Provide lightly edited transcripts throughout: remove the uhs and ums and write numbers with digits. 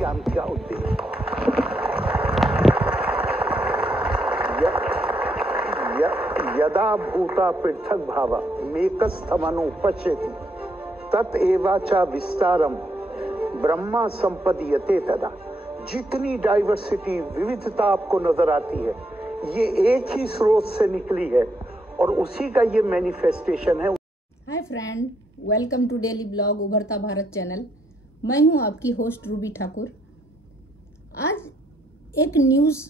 क्या उद्देश्य? यदा भूता पृथक भावा मेकस्थमनु पश्यति तत एवाचा विस्तारम ब्रह्मा संपद्यते तदा। जितनी डाइवर्सिटी, विविधता आपको नजर आती है, ये एक ही स्रोत से निकली है और उसी का ये मैनिफेस्टेशन है। Hi friend, welcome to daily blog Ubharta Bharat channel. मैं हूं आपकी होस्ट रूबी ठाकुर। आज एक न्यूज़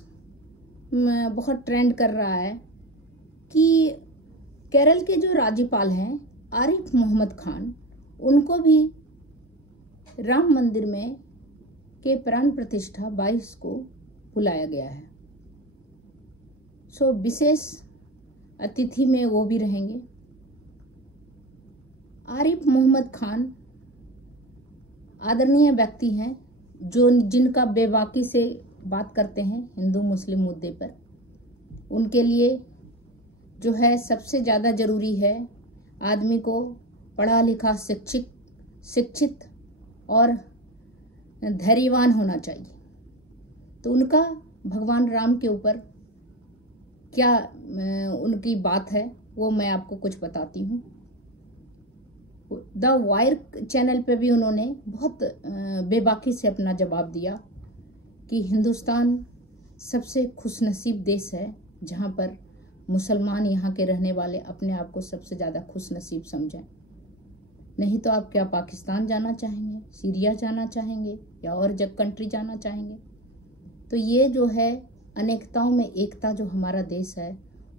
बहुत ट्रेंड कर रहा है कि केरल के जो राज्यपाल हैं आरिफ मोहम्मद खान, उनको भी राम मंदिर में के प्राण प्रतिष्ठा 22 को बुलाया गया है। सो विशेष अतिथि में वो भी रहेंगे। आरिफ मोहम्मद खान आदरणीय व्यक्ति हैं जिनका बेबाकी से बात करते हैं हिंदू मुस्लिम मुद्दे पर। उनके लिए जो है सबसे ज़्यादा ज़रूरी है आदमी को पढ़ा लिखा शिक्षित और धैर्यवान होना चाहिए। तो उनका भगवान राम के ऊपर क्या उनकी बात है वो मैं आपको कुछ बताती हूँ। द वायर चैनल पे भी उन्होंने बहुत बेबाकी से अपना जवाब दिया कि हिंदुस्तान सबसे खुशनसीब देश है जहाँ पर मुसलमान यहाँ के रहने वाले अपने आप को सबसे ज़्यादा खुशनसीब समझें। नहीं तो आप क्या पाकिस्तान जाना चाहेंगे, सीरिया जाना चाहेंगे या और जब कंट्री जाना चाहेंगे? तो ये जो है अनेकताओं में एकता जो हमारा देश है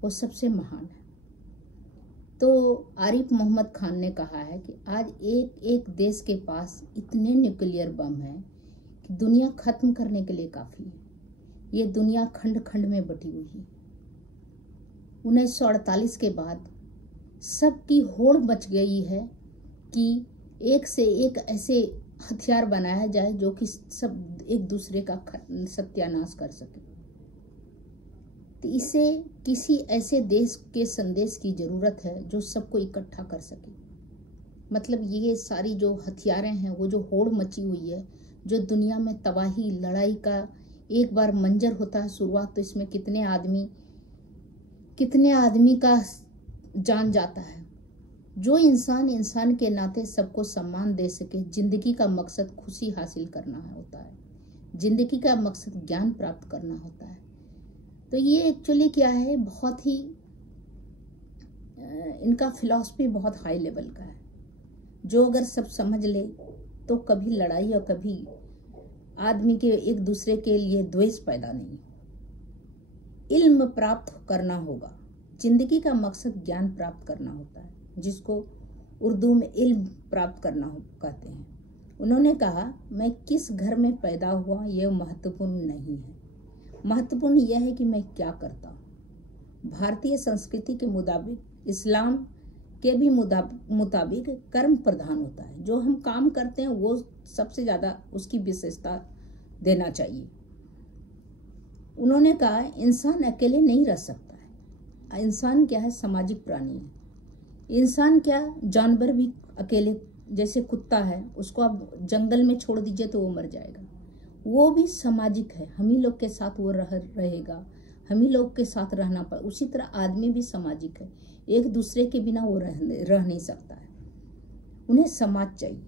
वो सबसे महान है। तो आरिफ मोहम्मद खान ने कहा है कि आज एक देश के पास इतने न्यूक्लियर बम हैं कि दुनिया खत्म करने के लिए काफ़ी है। ये दुनिया खंड खंड में बटी हुई है। 1948 के बाद सबकी होड़ मच गई है कि एक से एक ऐसे हथियार बनाया जाए जो कि सब एक दूसरे का सत्यानाश कर सके। तो इसे किसी ऐसे देश के संदेश की ज़रूरत है जो सबको इकट्ठा कर सके। मतलब ये सारी जो हथियारें हैं, वो जो होड़ मची हुई है, जो दुनिया में तबाही लड़ाई का एक बार मंजर होता है शुरुआत, तो इसमें कितने आदमी का जान जाता है। जो इंसान के नाते सबको सम्मान दे सके। जिंदगी का मकसद खुशी हासिल करना होता है, जिंदगी का मकसद ज्ञान प्राप्त करना होता है। तो ये एक्चुअली क्या है, बहुत ही इनका फिलॉसफी बहुत हाई लेवल का है, जो अगर सब समझ ले तो कभी लड़ाई और कभी आदमी के एक दूसरे के लिए द्वेष पैदा नहीं। इल्म प्राप्त करना होगा। जिंदगी का मकसद ज्ञान प्राप्त करना होता है, जिसको उर्दू में इल्म प्राप्त करना कहते हैं। उन्होंने कहा, मैं किस घर में पैदा हुआ यह महत्वपूर्ण नहीं है, महत्वपूर्ण यह है कि मैं क्या करता हूँ। भारतीय संस्कृति के मुताबिक, इस्लाम के भी मुताबिक कर्म प्रधान होता है। जो हम काम करते हैं वो सबसे ज़्यादा उसकी विशेषता देना चाहिए। उन्होंने कहा, इंसान अकेले नहीं रह सकता है। इंसान क्या है, सामाजिक प्राणी है। इंसान क्या, जानवर भी अकेले, जैसे कुत्ता है, उसको आप जंगल में छोड़ दीजिए तो वो मर जाएगा। वो भी सामाजिक है, हम ही लोग के साथ वो रहेगा, हम ही लोग के साथ रहना पड़े। उसी तरह आदमी भी सामाजिक है, एक दूसरे के बिना वो रह नहीं सकता है। उन्हें समाज चाहिए।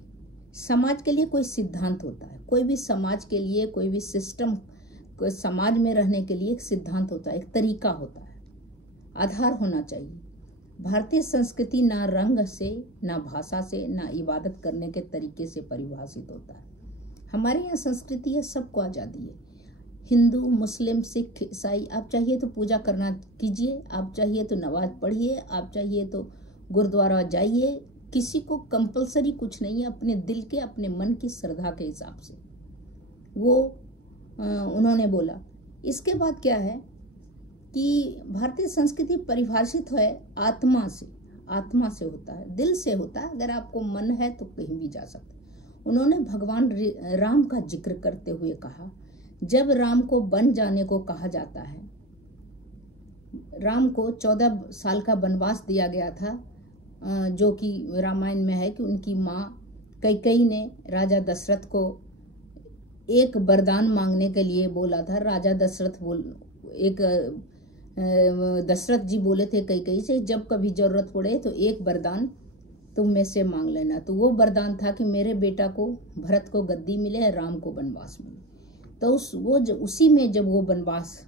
समाज के लिए कोई सिद्धांत होता है। कोई भी समाज के लिए, कोई भी सिस्टम, समाज में रहने के लिए एक सिद्धांत होता है, एक तरीका होता है, आधार होना चाहिए। भारतीय संस्कृति ना रंग से, ना भाषा से, ना इबादत करने के तरीके से परिभाषित होता है। हमारे यहाँ संस्कृति है, सबको आज़ादी है। हिंदू, मुस्लिम, सिख, ईसाई, आप चाहिए तो पूजा करना कीजिए, आप चाहिए तो नमाज पढ़िए, आप चाहिए तो गुरुद्वारा जाइए। किसी को कंपलसरी कुछ नहीं है, अपने दिल के, अपने मन की श्रद्धा के हिसाब से वो उन्होंने बोला। इसके बाद क्या है कि भारतीय संस्कृति परिभाषित है आत्मा से होता है, दिल से होता है। अगर आपको मन है तो कहीं भी जा सकते। उन्होंने भगवान राम का जिक्र करते हुए कहा, जब राम को वन जाने को कहा जाता है, राम को 14 साल का वनवास दिया गया था, जो कि रामायण में है कि उनकी माँ कैकेयी ने राजा दशरथ को एक वरदान मांगने के लिए बोला था। राजा दशरथ जी बोले थे कैकेयी से, जब कभी जरूरत पड़े तो एक वरदान तुम में से मांग लेना। तो वो वरदान था कि मेरे बेटा को, भरत को गद्दी मिले, राम को वनवास मिले। तो उसी में जब वो वनवास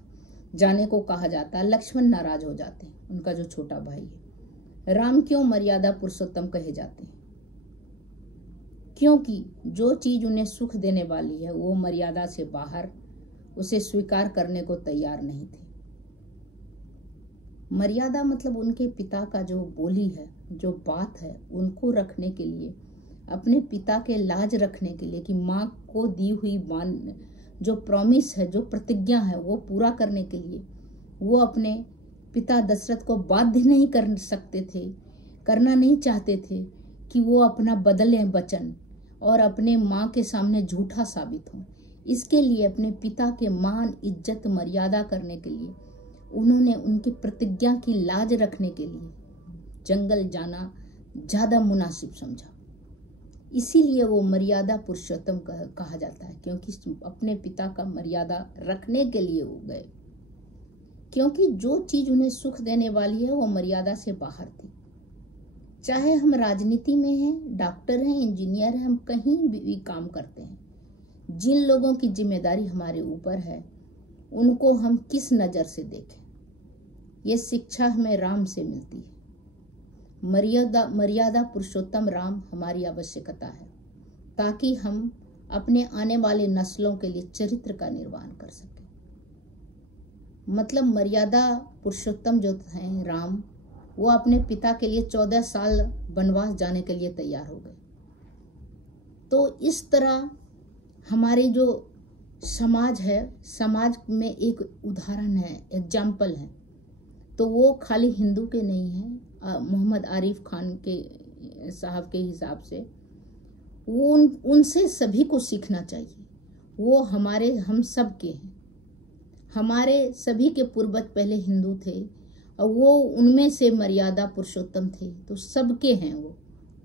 जाने को कहा जाता है, लक्ष्मण नाराज हो जाते हैं, उनका जो छोटा भाई है। राम क्यों मर्यादा पुरुषोत्तम कहे जाते हैं? क्योंकि जो चीज उन्हें सुख देने वाली है वो मर्यादा से बाहर उसे स्वीकार करने को तैयार नहीं थे। मर्यादा मतलब उनके पिता का जो बोली है, जो बात है, उनको रखने के लिए, अपने पिता के लाज रखने के लिए, कि माँ को दी हुई जो प्रॉमिस है, जो प्रतिज्ञा है, वो पूरा करने के लिए वो अपने पिता दशरथ को बाध्य नहीं कर सकते थे, करना नहीं चाहते थे कि वो अपना बदले वचन और अपने माँ के सामने झूठा साबित हो। इसके लिए अपने पिता के मान, इज्जत, मर्यादा करने के लिए उन्होंने उनकी प्रतिज्ञा की लाज रखने के लिए जंगल जाना ज्यादा मुनासिब समझा। इसीलिए वो मर्यादा पुरुषोत्तम कहा जाता है, क्योंकि अपने पिता का मर्यादा रखने के लिए वो गए। क्योंकि जो चीज उन्हें सुख देने वाली है वो मर्यादा से बाहर थी। चाहे हम राजनीति में हैं, डॉक्टर हैं, इंजीनियर हैं, हम कहीं भी काम करते हैं, जिन लोगों की जिम्मेदारी हमारे ऊपर है उनको हम किस नज़र से देखें, ये शिक्षा हमें राम से मिलती है। मर्यादा पुरुषोत्तम राम हमारी आवश्यकता है, ताकि हम अपने आने वाले नस्लों के लिए चरित्र का निर्माण कर सकें। मतलब मर्यादा पुरुषोत्तम जो हैं राम, वो अपने पिता के लिए 14 साल वनवास जाने के लिए तैयार हो गए। तो इस तरह हमारे जो समाज है, समाज में एक उदाहरण है, एग्जाम्पल है, तो वो खाली हिंदू के नहीं है। मोहम्मद आरिफ खान के साहब के हिसाब से वो उनसे सभी को सीखना चाहिए। वो हम सब के हैं, हमारे सभी के पूर्वज पहले हिंदू थे और वो उनमें से मर्यादा पुरुषोत्तम थे, तो सबके हैं, वो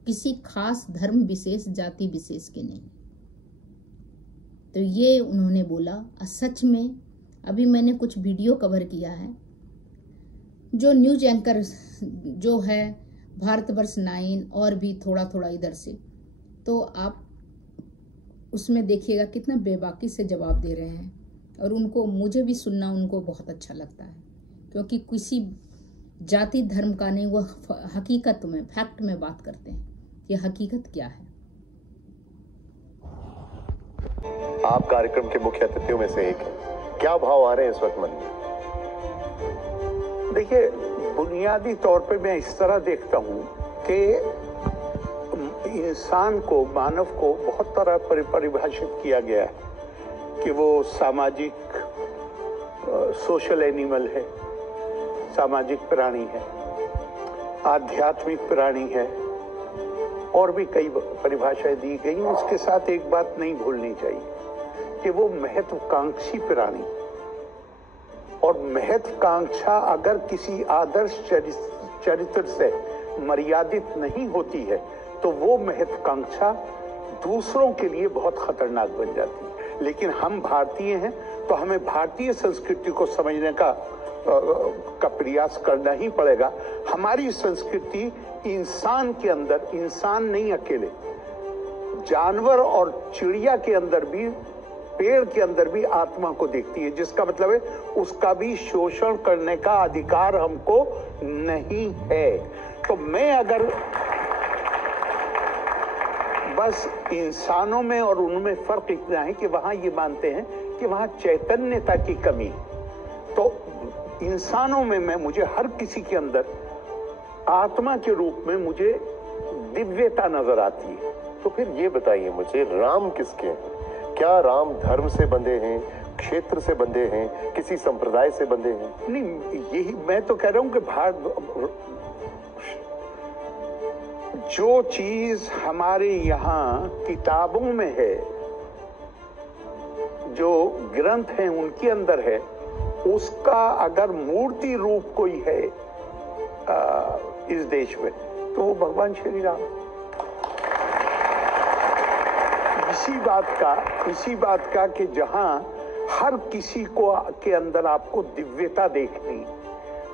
किसी खास धर्म विशेष, जाति विशेष के नहीं। तो ये उन्होंने बोला। सच में अभी मैंने कुछ वीडियो कवर किया है, जो न्यूज एंकर जो है भारतवर्ष 9 और भी थोड़ा थोड़ा इधर से, तो आप उसमें देखिएगा कितना बेबाकी से जवाब दे रहे हैं। और उनको, मुझे भी सुनना उनको बहुत अच्छा लगता है, क्योंकि किसी जाति धर्म का नहीं, वो हकीकत में, फैक्ट में बात करते हैं कि हकीकत क्या है। आप कार्यक्रम के मुख्य अतिथियों में से एक हैं, क्या भाव आ रहे हैं इस वक्त मन में? देखिए, बुनियादी तौर पे मैं इस तरह देखता हूँ कि इंसान को, मानव को बहुत तरह परिभाषित किया गया है कि वो सामाजिक, सोशल एनिमल है, सामाजिक प्राणी है, आध्यात्मिक प्राणी है, और भी कई परिभाषाएं दी गई हैं। उसके साथ एक बात नहीं भूलनी चाहिए कि वो महत्वाकांक्षी प्राणी, और महत्वाकांक्षा अगर किसी आदर्श चरित्र से मर्यादित नहीं होती है तो वो महत्वाकांक्षा दूसरों के लिए बहुत खतरनाक बन जाती है। लेकिन हम भारतीय हैं तो हमें भारतीय संस्कृति को समझने का प्रयास करना ही पड़ेगा। हमारी संस्कृति इंसान के अंदर, इंसान नहीं अकेले, जानवर और चिड़िया के अंदर भी, पेड़ के अंदर भी आत्मा को देखती है, जिसका मतलब है उसका भी शोषण करने का अधिकार हमको नहीं है। तो मैं अगर बस इंसानों में और उनमें फर्क इतना है कि वहां ये मानते हैं कि वहां चैतन्यता की कमी है, तो इंसानों में मुझे हर किसी के अंदर आत्मा के रूप में मुझे दिव्यता नजर आती है। तो फिर ये बताइए मुझे, राम किसके हैं? क्या राम धर्म से बंधे हैं, क्षेत्र से बंधे हैं, किसी संप्रदाय से बंधे हैं? नहीं, यही मैं तो कह रहा हूं कि जो चीज हमारे यहाँ किताबों में है, जो ग्रंथ हैं उनके अंदर है, उसका अगर मूर्ति रूप कोई है इस देश में, तो वो भगवान श्री राम। इसी बात का कि जहां हर किसी को के अंदर आपको दिव्यता देखनी,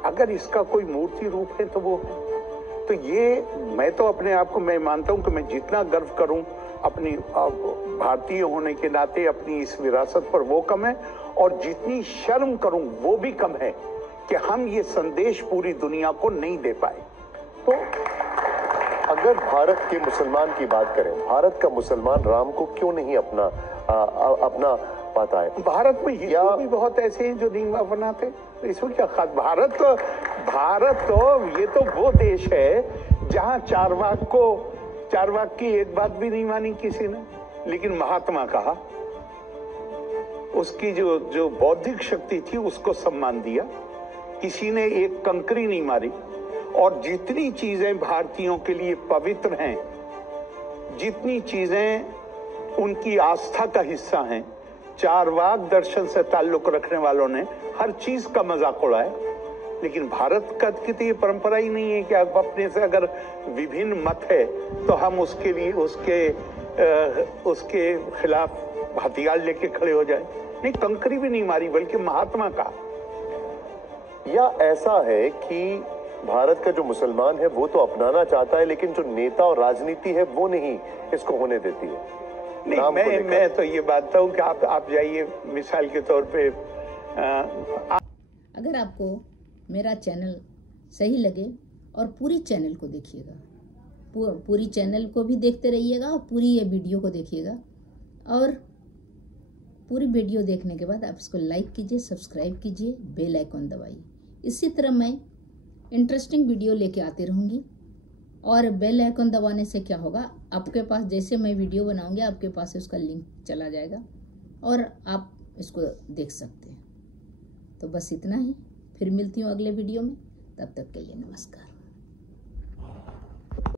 अगर इसका कोई मूर्ति रूप है तो वो है। तो ये मैं तो अपने आप को मैं मानता हूं कि मैं जितना गर्व करूं अपनी भारतीय होने के नाते अपनी इस विरासत पर वो कम है, और जितनी शर्म करूं वो भी कम है कि हम ये संदेश पूरी दुनिया को नहीं दे पाए। तो अगर भारत के मुसलमान की बात करें, भारत का मुसलमान राम को क्यों नहीं अपना पाता है? भारत में हिंदू भी बहुत ऐसे हैं जो नहीं अपनाते, इसमें क्या खास? भारत तो ये तो वो देश है जहां चारवाक की एक बात भी नहीं मानी किसी ने, लेकिन महात्मा कहा, उसकी जो बौद्धिक शक्ति थी उसको सम्मान दिया, किसी ने एक कंकरी नहीं मारी। और जितनी चीजें भारतीयों के लिए पवित्र हैं, जितनी चीजें उनकी आस्था का हिस्सा हैं, चारवाक दर्शन से ताल्लुक रखने वालों ने हर चीज का मजाक उड़ाया। लेकिन भारत का की तो ये परंपरा ही नहीं है कि आप अपने से अगर विभिन्न मत है तो हम उसके लिए उसके खिलाफ हथियार लेके खड़े हो जाए। नहीं, कंकरी भी नहीं मारी, बल्कि महात्मा का। या ऐसा है कि भारत का जो मुसलमान है वो तो अपनाना चाहता है, लेकिन जो नेता और राजनीति है वो नहीं इसको होने देती है? नहीं, मैं तो ये बात हूँ कि आप जाइए, मिसाल के तौर पे अगर आपको मेरा चैनल सही लगे और पूरी चैनल को देखिएगा, पूरी चैनल को भी देखते रहिएगा और पूरी ये वीडियो को देखिएगा, और पूरी वीडियो देखने के बाद आप इसको लाइक कीजिए, सब्सक्राइब कीजिए, बेल आइकॉन दबाइए। इसी तरह मैं इंटरेस्टिंग वीडियो लेके आती रहूँगी। और बेल आइकन दबाने से क्या होगा, आपके पास जैसे मैं वीडियो बनाऊंगी आपके पास उसका लिंक चला जाएगा और आप इसको देख सकते हैं। तो बस इतना ही, फिर मिलती हूँ अगले वीडियो में, तब तक के लिए नमस्कार।